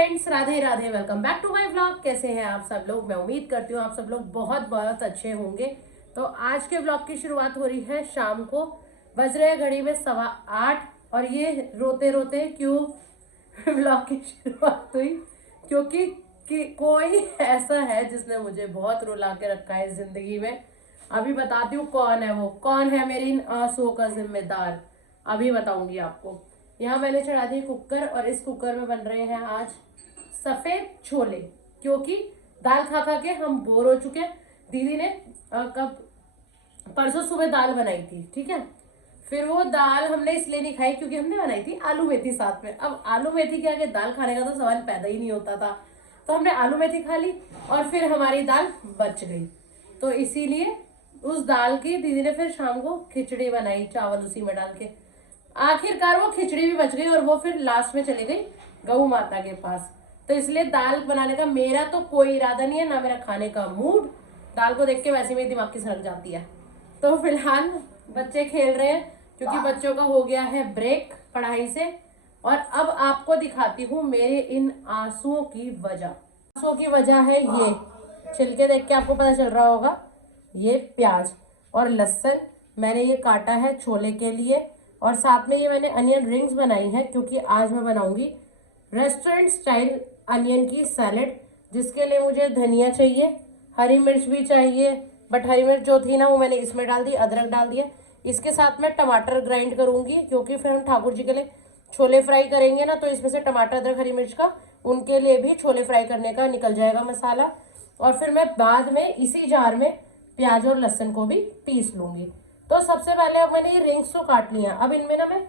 Friends, Radhe Radhe. Welcome back to my vlog. कैसे हैं आप सब लोग? मैं उम्मीद करती हूँ आप सब लोग बहुत बहुत अच्छे होंगे। तो आज के व्लॉग की शुरुआत हो रही है शाम को। बज रहे हैं घड़ी में 8:15 और ये रोते रोते क्यों व्लॉग की शुरुआत हुई, क्योंकि कोई ऐसा है जिसने मुझे बहुत रुला के रखा है जिंदगी में। अभी बताती हूँ कौन है वो, कौन है मेरी इन आंसुओं का जिम्मेदार, अभी बताऊंगी आपको। यहाँ मैंने चढ़ा दी कुकर और इस कुकर में बन रहे हैं आज सफेद छोले, क्योंकि दाल खा खा के हम बोर हो चुके हैं। दीदी ने कब परसों सुबह दाल बनाई थी, ठीक है। फिर वो दाल हमने इसलिए नहीं खाई क्योंकि हमने बनाई थी आलू मेथी साथ में। अब आलू मेथी के आगे दाल खाने का तो सवाल पैदा ही नहीं होता था, तो हमने आलू मेथी खा ली और फिर हमारी दाल बच गई। तो इसीलिए उस दाल की दीदी ने फिर शाम को खिचड़ी बनाई, चावल उसी में डाल के। आखिरकार वो खिचड़ी भी बच गई और वो फिर लास्ट में चली गई गऊ माता के पास। तो इसलिए दाल बनाने का मेरा तो कोई इरादा नहीं है, ना मेरा खाने का मूड। दाल को देख के वैसे मेरे दिमाग की सड़क जाती है। तो फिलहाल बच्चे खेल रहे हैं क्योंकि बच्चों का हो गया है ब्रेक पढ़ाई से। और अब आपको दिखाती हूँ मेरे इन आंसुओं की वजह। आंसुओं की वजह है ये, छिलके देख के आपको पता चल रहा होगा। ये प्याज और लहसुन मैंने ये काटा है छोले के लिए, और साथ में ये मैंने अनियन रिंग्स बनाई है क्योंकि आज मैं बनाऊंगी रेस्टोरेंट स्टाइल अनियन की सैलेड, जिसके लिए मुझे धनिया चाहिए, हरी मिर्च भी चाहिए, बट हरी मिर्च जो थी ना वो मैंने इसमें डाल दी, अदरक डाल दिया। इसके साथ मैं टमाटर ग्राइंड करूंगी क्योंकि फिर हम ठाकुर जी के लिए छोले फ्राई करेंगे ना, तो इसमें से टमाटर अदरक हरी मिर्च का उनके लिए भी छोले फ्राई करने का निकल जाएगा मसाला। और फिर मैं बाद में इसी जार में प्याज और लहसुन को भी पीस लूंगी। तो सबसे पहले अब मैंने ये रिंग्स तो काट लिया। अब इनमें ना मैं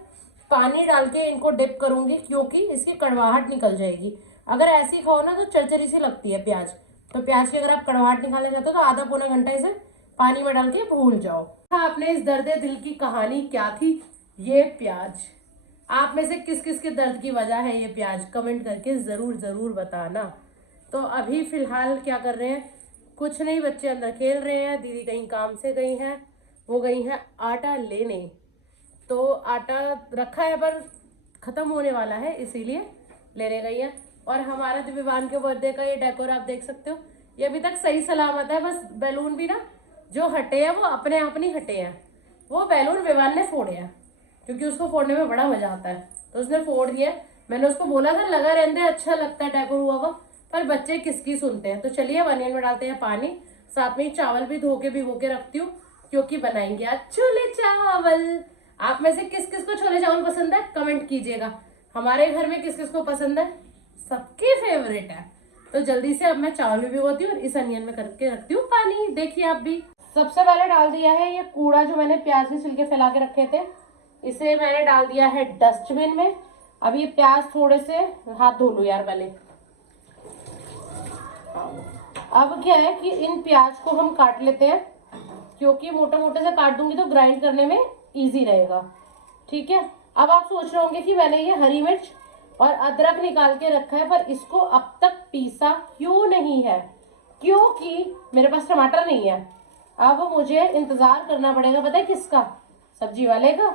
पानी डाल के इनको डिप करूंगी क्योंकि इसकी कड़वाहट निकल जाएगी। अगर ऐसी खाओ ना तो चरचरी सी लगती है प्याज, तो प्याज की अगर आप कड़वाहट निकालना चाहते हो तो आधा पौना घंटा इसे पानी में डाल के भूल जाओ। आपने इस दर्द दिल की कहानी क्या थी? ये प्याज। आप में से किस किस के दर्द की वजह है ये प्याज, कमेंट करके जरूर जरूर बताना। तो अभी फिलहाल क्या कर रहे हैं? कुछ नहीं, बच्चे अंदर खेल रहे हैं, दीदी कहीं काम से गई हैं, वो गई हैं आटा लेने। तो आटा रखा है पर खत्म होने वाला है इसीलिए लेने गई है। और हमारा दिव्यवान के बर्थडे का ये डेकोर आप देख सकते हो, ये अभी तक सही सलामत है। बस बैलून भी ना जो हटे हैं वो अपने आप नहीं हटे हैं, वो बैलून विवान ने फोड़े हैं क्योंकि उसको फोड़ने में बड़ा मजा आता है, तो उसने फोड़ दिया। मैंने उसको बोला था लगा रहने दे, अच्छा लगता है डेकोर हुआ हुआ, पर बच्चे किसकी सुनते हैं। तो चलिए अब अनियन में डालते हैं पानी, साथ में चावल भी धो के भिगो के रखती हूँ क्योंकि बनाएंगे आज छोले चावल। आप में से किस किस को छोले चावल पसंद है कमेंट कीजिएगा। हमारे घर में किस किस को पसंद है, सबके फेवरेट है। तो जल्दी से अब मैं चावल भी भिगोती हूँ और इस अनियन में करके रखती हूँ पानी। देखिए आप भी। सबसे पहले डाल दिया है ये कूड़ा जो मैंने प्याज के छिलके फैला के रखे थे, इसे मैंने डाल दिया है डस्टबिन में। अब ये प्याज थोड़े से हाथ धो लूँ यार पहले। अब क्या है कि इन प्याज को हम काट लेते हैं क्योंकि मोटे मोटे से काट दूंगी तो ग्राइंड करने में इजी रहेगा, ठीक है। अब आप सोच रहे होंगे कि मैंने ये हरी मिर्च और अदरक निकाल के रखा है पर इसको अब तक पीसा क्यों नहीं है, क्योंकि मेरे पास टमाटर नहीं है। अब मुझे इंतजार करना पड़ेगा, पता है किसका? सब्जी वाले का।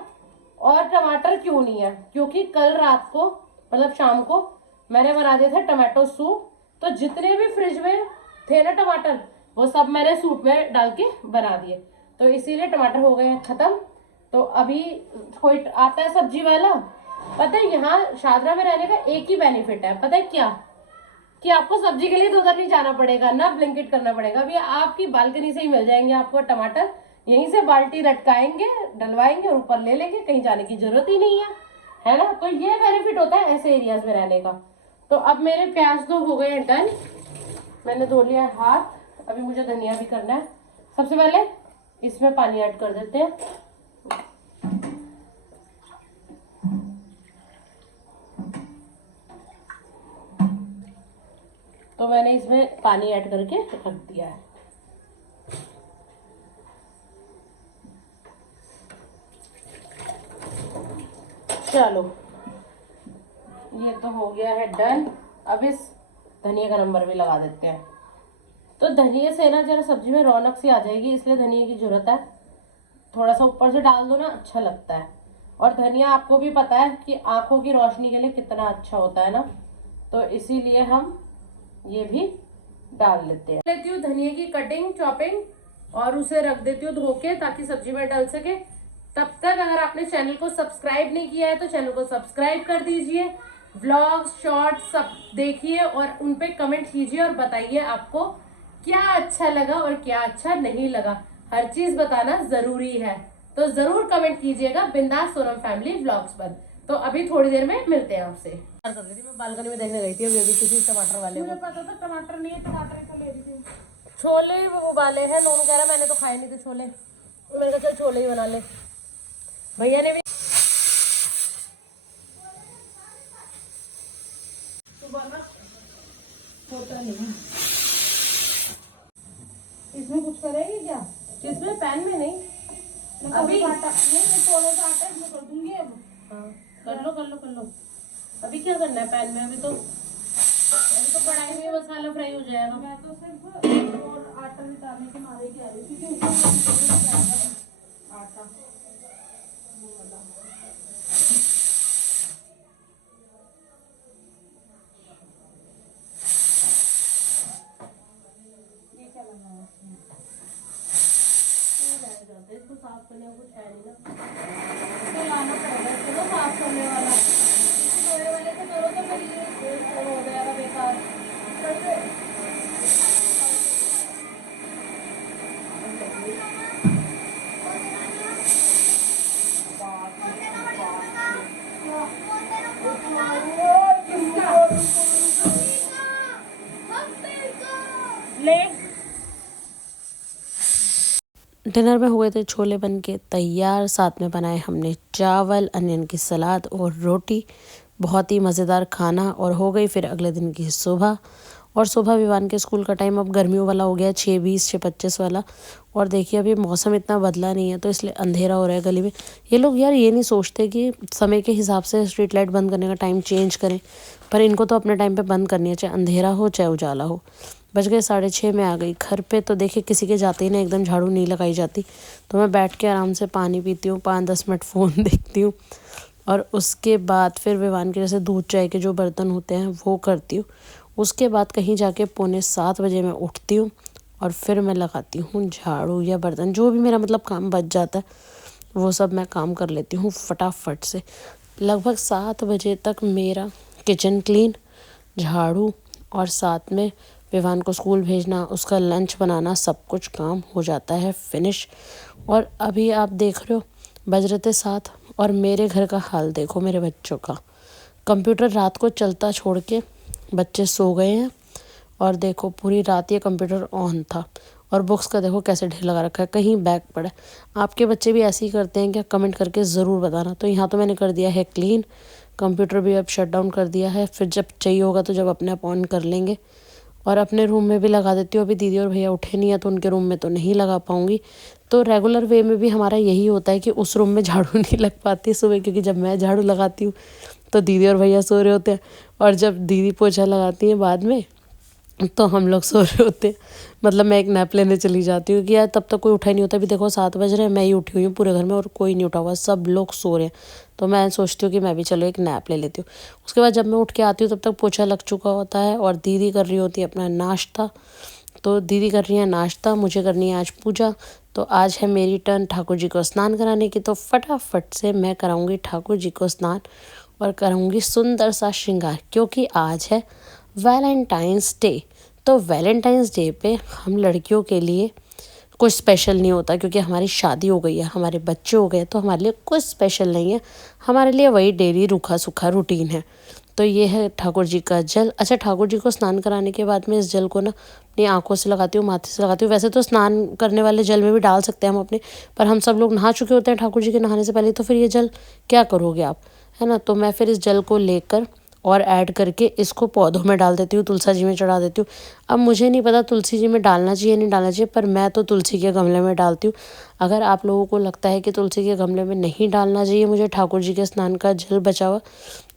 और टमाटर क्यों नहीं है? क्योंकि कल रात को मतलब शाम को मैंने बना दिया था टमाटो सूप, तो जितने भी फ्रिज में थे ना टमाटर वो सब मैंने सूप में डाल के बना दिए, तो इसीलिए टमाटर हो गए खत्म। तो अभी कोई आता है सब्जी वाला, पता है यहाँ शादरा में रहने का एक ही बेनिफिट है, पता है क्या? कि आपको सब्जी के लिए तो उधर नहीं जाना पड़ेगा, ना ब्लिंकिट करना पड़ेगा। अभी आपकी बालकनी से ही मिल जाएंगे आपको टमाटर, यहीं से बाल्टी लटकाएंगे, डलवाएंगे और ऊपर ले लेंगे, कहीं जाने की जरूरत ही नहीं है ना। तो ये बेनिफिट होता है ऐसे एरियाज में रहने का। तो अब मेरे प्याज तो हो गए डन, मैंने धो लिया है हाथ। अभी मुझे धनिया भी करना है। सबसे पहले इसमें पानी ऐड कर देते हैं। तो मैंने इसमें पानी ऐड करके रख दिया है। चलो ये तो हो गया है डन। अब इस धनिया का नंबर भी लगा देते हैं। तो धनिया से ना जरा सब्जी में रौनक सी आ जाएगी, इसलिए धनिया की जरूरत है। थोड़ा सा ऊपर से डाल दो ना, अच्छा लगता है। और धनिया आपको भी पता है कि आंखों की रोशनी के लिए कितना अच्छा होता है ना। तो इसीलिए हम ये भी डाल लेते हैं। लेती हूँ धनिया की कटिंग चॉपिंग और उसे रख देती हूँ धो के ताकि सब्जी में डल सके। तब तक अगर आपने चैनल को सब्सक्राइब नहीं किया है तो चैनल को सब्सक्राइब कर दीजिए। व्लॉग्स शॉर्ट्स सब देखिए और उन पे कमेंट कीजिए और बताइए आपको क्या अच्छा लगा और क्या अच्छा नहीं लगा। हर चीज बताना जरूरी है, तो जरूर कमेंट कीजिएगा बिंदास सोनम फैमिली व्लॉग्स पर। तो अभी थोड़ी देर में मिलते हैं आपसे। मैं बालकनी में देखने गई थी अभी किसी टमाटर वाले को। मुझे पता था टमाटर नहीं है, टमाटर तो ले रही थी। छोले उबाले हैं, नोनू कह रहा मैंने तो खाए नहीं थे छोले। मैंने कहा चल छोले ही बना ले। भैया ने भी होता नहीं। इसमें कुछ करेगी क्या? इसमें पैन में नहीं, अभी आटा नहीं, थोड़ा सा आटा इसमें कर दूंगी अब। हाँ कर लो। अभी क्या करना है पैन में? अभी तो कढ़ाई में मसाला फ्राई हो जाएगा। मैं तो सिर्फ और आटा निकालने के मारे की आ रही थी क्योंकि आटा ये क्या लगा है इसको साफ करने का कुछ है नहीं ना, तो लाना पड़ेगा इसको तो साफ करने वाला। लोहे वाले से करो तो फिर ये हो जाएगा बेकार। डिनर में हुए थे छोले बन के तैयार। साथ में बनाए हमने चावल, अनियन की सलाद और रोटी। बहुत ही मज़ेदार खाना। और हो गई फिर अगले दिन की सुबह। और सुबह विवान के स्कूल का टाइम अब गर्मियों वाला हो गया, 6:20 6:25 वाला। और देखिए अभी मौसम इतना बदला नहीं है तो इसलिए अंधेरा हो रहा है गली में। ये लोग यार ये नहीं सोचते कि समय के हिसाब से स्ट्रीट लाइट बंद करने का टाइम चेंज करें, पर इनको तो अपने टाइम पे बंद करनी है, चाहे अंधेरा हो चाहे उजाला हो। बज गए 6:30 में आ गई घर पे। तो देखिए किसी के जाते ही ना एकदम झाड़ू नहीं लगाई जाती। तो मैं बैठ के आराम से पानी पीती हूँ, 5-10 मिनट फ़ोन देखती हूँ और उसके बाद फिर विवान के जैसे दूध चाय के जो बर्तन होते हैं वो करती हूँ। उसके बाद कहीं जाके 6:45 बजे मैं उठती हूँ और फिर मैं लगाती हूँ झाड़ू या बर्तन, जो भी मेरा मतलब काम बच जाता है वो सब मैं काम कर लेती हूँ फटाफट से। लगभग 7 बजे तक मेरा किचन क्लीन, झाड़ू और साथ में विवान को स्कूल भेजना, उसका लंच बनाना, सब कुछ काम हो जाता है फिनिश। और अभी आप देख रहे हो बज रहे थे 7 और मेरे घर का हाल देखो मेरे बच्चों का। कंप्यूटर रात को चलता छोड़ के बच्चे सो गए हैं और देखो पूरी रात ये कंप्यूटर ऑन था। और बुक्स का देखो कैसे ढेर लगा रखा है, कहीं बैग पड़ा है। आपके बच्चे भी ऐसे ही करते हैं क्या? कमेंट करके ज़रूर बताना। तो यहाँ तो मैंने कर दिया है क्लीन, कंप्यूटर भी अब शट डाउन कर दिया है। फिर जब चाहिए होगा तो जब अपने आप ऑन कर लेंगे। और अपने रूम में भी लगा देती हूँ। अभी दीदी और भैया उठे नहीं है तो उनके रूम में तो नहीं लगा पाऊँगी। तो रेगुलर वे में भी हमारा यही होता है कि उस रूम में झाड़ू नहीं लग पाती सुबह, क्योंकि जब मैं झाड़ू लगाती हूँ तो दीदी और भैया सो रहे होते हैं, और जब दीदी पोछा लगाती हैं बाद में तो हम लोग सो रहे होते हैं। मतलब मैं एक नैप लेने चली जाती हूँ कि यार तब तक कोई उठा ही नहीं होता। अभी देखो 7 बज रहे हैं, मैं ही उठी हुई हूँ पूरे घर में और कोई नहीं उठा हुआ, सब लोग सो रहे हैं। तो मैं सोचती हूँ कि मैं भी चलो एक नैप ले लेती हूँ। उसके बाद जब मैं उठ के आती हूँ तब तक पोछा लग चुका होता है और दीदी कर रही होती है अपना नाश्ता। तो दीदी कर रही है नाश्ता, मुझे करनी है आज पूजा। तो आज है मेरी टर्न ठाकुर जी को स्नान कराने की। तो फटाफट से मैं कराऊंगी ठाकुर जी को स्नान और कराऊंगी सुंदर सा श्रृंगार, क्योंकि आज है वैलेंटाइंस डे। तो वैलेंटाइंस डे पे हम लड़कियों के लिए कुछ स्पेशल नहीं होता, क्योंकि हमारी शादी हो गई है, हमारे बच्चे हो गए, तो हमारे लिए कुछ स्पेशल नहीं है। हमारे लिए वही डेली रूखा सूखा रूटीन है। तो ये है ठाकुर जी का जल। अच्छा, ठाकुर जी को स्नान कराने के बाद में इस जल को ना अपनी आंखों से लगाती हूँ, माथे से लगाती हूँ। वैसे तो स्नान करने वाले जल में भी डाल सकते हैं हम अपने, पर हम सब लोग नहा चुके होते हैं ठाकुर जी के नहाने से पहले, तो फिर ये जल क्या करोगे आप, है ना। तो मैं फिर इस जल को लेकर और ऐड करके इसको पौधों में डाल देती हूँ, तुलसी जी में चढ़ा देती हूँ। अब मुझे नहीं पता तुलसी जी में डालना चाहिए नहीं डालना चाहिए, पर मैं तो तुलसी के गमले में डालती हूँ। अगर आप लोगों को लगता है कि तुलसी के गमले में नहीं डालना चाहिए मुझे ठाकुर जी के स्नान का जल बचा हुआ,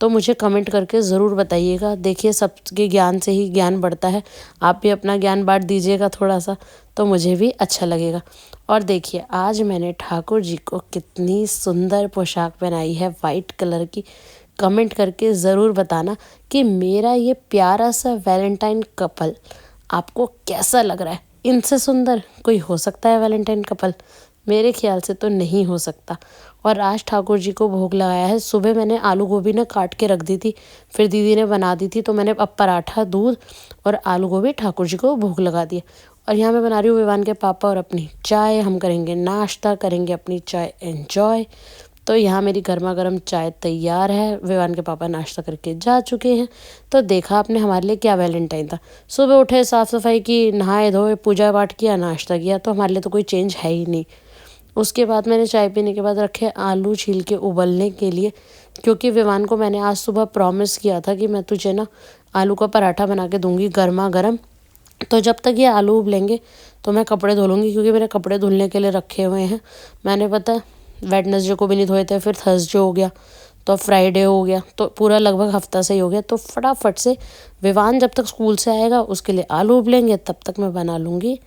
तो मुझे कमेंट करके ज़रूर बताइएगा। देखिए सबके ज्ञान से ही ज्ञान बढ़ता है, आप भी अपना ज्ञान बांट दीजिएगा थोड़ा सा, तो मुझे भी अच्छा लगेगा। और देखिए आज मैंने ठाकुर जी को कितनी सुंदर पोशाक पहनाई है, वाइट कलर की, कमेंट करके ज़रूर बताना कि मेरा ये प्यारा सा वैलेंटाइन कपल आपको कैसा लग रहा है। इनसे सुंदर कोई हो सकता है वैलेंटाइन कपल? मेरे ख्याल से तो नहीं हो सकता। और आज ठाकुर जी को भोग लगाया है। सुबह मैंने आलू गोभी ना काट के रख दी थी, फिर दीदी ने बना दी थी, तो मैंने अब पराठा, दूध और आलू गोभी ठाकुर जी को भोग लगा दिया। और यहाँ मैं बना रही हूँ विवान के पापा और अपनी चाय। हम करेंगे नाश्ता, करेंगे अपनी चाय एंजॉय। तो यहाँ मेरी गर्मा गर्म चाय तैयार है। विवान के पापा नाश्ता करके जा चुके हैं। तो देखा आपने हमारे लिए क्या वैलेंटाइन था। सुबह उठे, साफ़ सफाई की, नहाए धोए, पूजा पाठ किया, नाश्ता किया, तो हमारे लिए तो कोई चेंज है ही नहीं। उसके बाद मैंने चाय पीने के बाद रखे आलू छील के उबलने के लिए, क्योंकि विवान को मैंने आज सुबह प्रॉमिस किया था कि मैं तुझे ना आलू का पराठा बना के दूंगी गर्मा गर्म। तो जब तक ये आलू उबलेंगे तो मैं कपड़े धो लूँगी, क्योंकि मेरे कपड़े धुलने के लिए रखे हुए हैं। मैंने पता वेडनेसडे को भी नहीं धोए थे, फिर थर्सडे हो गया, तो फ्राइडे हो गया, तो पूरा लगभग हफ्ता से ही हो गया। तो फटाफट से विवान जब तक स्कूल से आएगा उसके लिए आलू उबलेंगे, तब तक मैं बनाऊंगी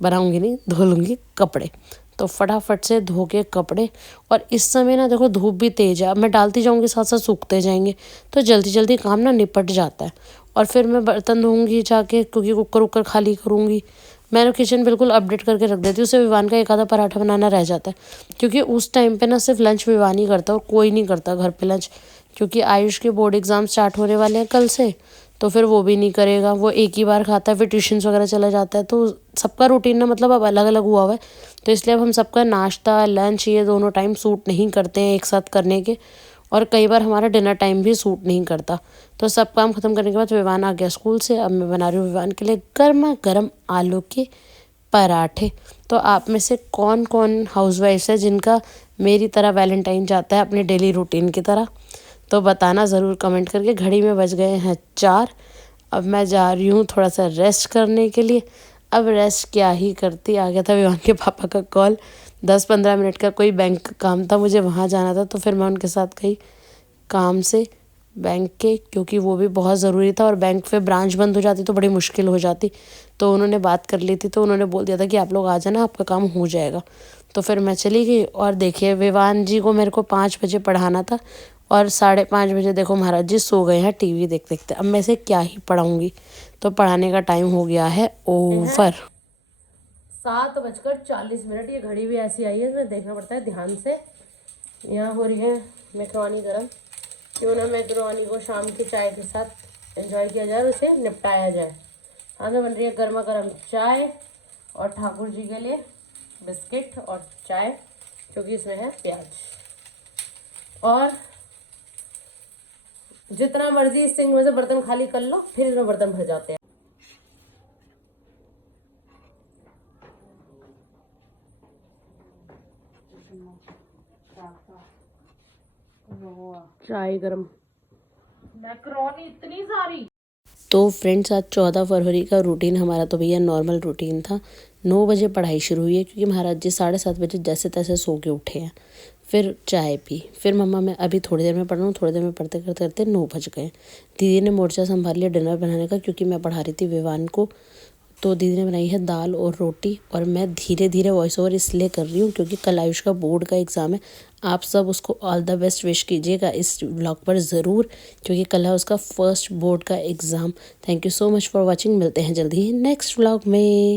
नहीं, धो लूँगी कपड़े। तो फटाफट से धो के कपड़े। और इस समय ना देखो धूप भी तेज़ है, अब मैं डालती जाऊँगी साथ साथ सूखते जाएंगे, तो जल्दी जल्दी काम ना निपट जाता है। और फिर मैं बर्तन धोऊंगी जाके, क्योंकि कुकर उकर खाली करूँगी। मैंने किचन बिल्कुल अपडेट करके रख देती हूँ, उससे विवान का एक आधा पराठा बनाना रह जाता है, क्योंकि उस टाइम पे ना सिर्फ लंच विवान ही करता है और कोई नहीं करता घर पे लंच, क्योंकि आयुष के बोर्ड एग्ज़ाम स्टार्ट होने वाले हैं कल से। तो फिर वो भी नहीं करेगा, वो एक ही बार खाता है, फिर ट्यूशन्स वगैरह चला जाता है। तो सबका रूटीन ना मतलब अब अलग अलग हुआ हुआ है। तो इसलिए अब हम सबका नाश्ता लंच ये दोनों टाइम सूट नहीं करते हैं एक साथ करने के, और कई बार हमारा डिनर टाइम भी सूट नहीं करता। तो सब काम ख़त्म करने के बाद विवान आ गया स्कूल से। अब मैं बना रही हूँ विवान के लिए गर्मा गर्म आलू के पराठे। तो आप में से कौन कौन हाउसवाइफ्स है जिनका मेरी तरह वैलेंटाइन जाता है अपने डेली रूटीन की तरह, तो बताना ज़रूर कमेंट करके। घड़ी में बज गए हैं 4। अब मैं जा रही हूँ थोड़ा सा रेस्ट करने के लिए। अब रेस्ट क्या ही करती, आ गया था विवान के पापा का कॉल। 10-15 मिनट का कोई बैंक का काम था, मुझे वहाँ जाना था, तो फिर मैं उनके साथ गई काम से बैंक के, क्योंकि वो भी बहुत ज़रूरी था। और बैंक पे ब्रांच बंद हो जाती तो बड़ी मुश्किल हो जाती। तो उन्होंने बात कर ली थी, तो उन्होंने बोल दिया था कि आप लोग आ जाना, आपका काम हो जाएगा। तो फिर मैं चली गई। और देखिए विवान जी को मेरे को 5 बजे पढ़ाना था, और 5:30 बजे देखो महाराज जी सो गए हैं टीवी देखते देखते। अब मैं से क्या ही पढ़ाऊँगी, तो पढ़ाने का टाइम हो गया है ओवर। 7:40। ये घड़ी भी ऐसी आई है, इसमें देखना पड़ता है ध्यान से। यहाँ हो रही है मैक्रोनी गरम। क्यों ना मैक्रोनी को शाम की चाय के साथ एंजॉय किया जाए, उसे निपटाया जाए। हाँ, तो बन रही है गर्मा गर्म चाय, और ठाकुर जी के लिए बिस्किट और चाय, क्योंकि इसमें है प्याज। और जितना मर्जी इस सिंक में से बर्तन खाली कर लो, फिर इसमें बर्तन भर जाते हैं। चाय गरम, मैक्रोनी इतनी सारी। तो फ्रेंड्स आज 14 फरवरी का रूटीन हमारा तो भैया नॉर्मल रूटीन था। 9 बजे पढ़ाई शुरू हुई है, क्योंकि महाराज जी 7:30 बजे जैसे तैसे सो के उठे हैं। फिर चाय पी, फिर मम्मा मैं अभी थोड़ी देर में पढ़ रहा हूँ, थोड़ी देर में पढ़ते करते करते 9 बज गए। दीदी ने मोर्चा संभाल लिया डिनर बनाने का, क्योंकि मैं पढ़ा रही थी विवान को। तो दीदी ने बनाई है दाल और रोटी, और मैं धीरे धीरे वॉइस ओवर इसलिए कर रही हूँ क्योंकि कल आयुष का बोर्ड का एग्ज़ाम है। आप सब उसको ऑल द बेस्ट विश कीजिएगा इस व्लॉग पर ज़रूर, क्योंकि कल है उसका फर्स्ट बोर्ड का exam. Thank you so much for watching. मिलते हैं जल्दी ही नेक्स्ट व्लॉग में।